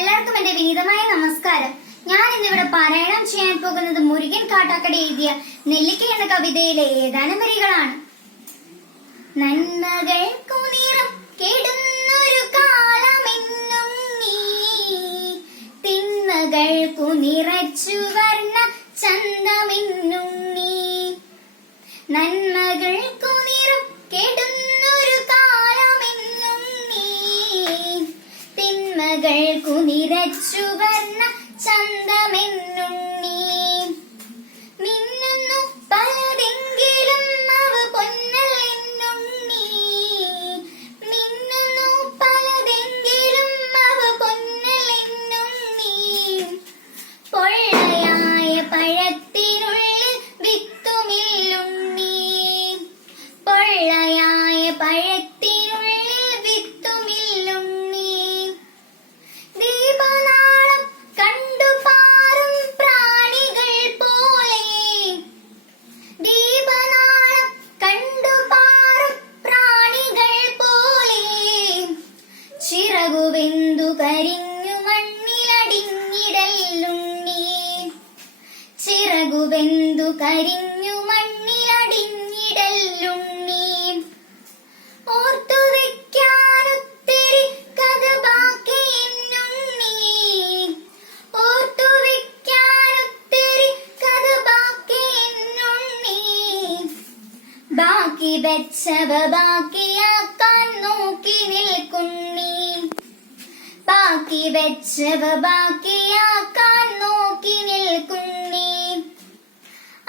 എല്ലാവർക്കും എന്റെ വിനീതമായ നമസ്കാരം. ഞാൻ ഇന്നിവിടെ പാരായണം ചെയ്യാൻ പോകുന്നത് മുരുകൻ കാട്ടാക്കട എഴുതിയ നെല്ലിക്ക എന്ന കവിതയിലെ ഏതാനും വരികളാണ്. നന്മകൾക്കു നിറം കെടുന്നൊരു കാലമെന്നും നീ, തിന്മകൾക്കു നിറച്ചു വർണ്ണ ചന്തമെന്നും നീ. നന്മകൾക്കു നിറം കെടുന്നൊരു കാലമെന്നും നീ, തിന്മകൾക്കു നിറച്ചു വർണ്ണ ചന്തമെന്നും നീ. മിന്നുന്നു പലതെങ്കിലും അവ പൊന്നലെന്നും നീ, മിന്നുന്നു പലതെങ്കിലും അവ പൊന്നലെന്നും നീ. പൊള്ളയായ പഴത്തിനുള്ളിൽ വിത്തുമില്ലും നീ, പൊള്ളയായ പഴത്തിനുള്ളിൽ വിത്തുമില്ലും നീ. ദീപനാളം കണ്ടു പാറും പ്രാണികൾ പോലെ, ദീപനാളം കണ്ടു പാറും പ്രാണികൾ പോലെ. ചിറകുവെന്തു കരിഞ്ഞു മണ്ണിലടിഞ്ഞിടലും നീ, ചിറകുവെന്തു കരിഞ്ഞു മണ്ണിലടിഞ്ഞിടലും നീ. ഓർത്തു വെക്കാനൊത്തിരി കഥ ബാക്കിയെന്നും നീ, ഓർത്തു വെക്കാനൊത്തിരി കഥ ബാക്കിയെന്നും നീ. ബാക്കി വെച്ചവ ബാക്കിയാക്കാൻ നോക്കി നിൽക്കും നീ, ബാക്കി വെച്ചവ ബാക്കിയാക്കാൻ നോക്കി നിൽക്കും നീ.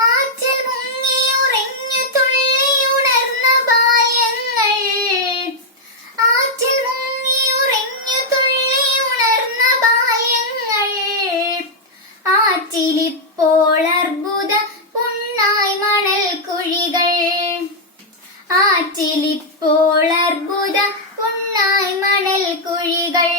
ആറ്റിൽ മുങ്ങിയുറഞ്ഞു തുള്ളിയുണർന്ന ബാല്യങ്ങൾ, ആറ്റിൽ മുങ്ങിയുറഞ്ഞു തുള്ളിയുണർന്ന ബാല്യങ്ങൾ. ആറ്റിലിപ്പോൾ അർബുദ പുണ്ണായി മണൽ കുഴികൾ, ആറ്റിലിപ്പോൾ അർബുദ പുണ്ണായി മണൽ കുഴികൾ.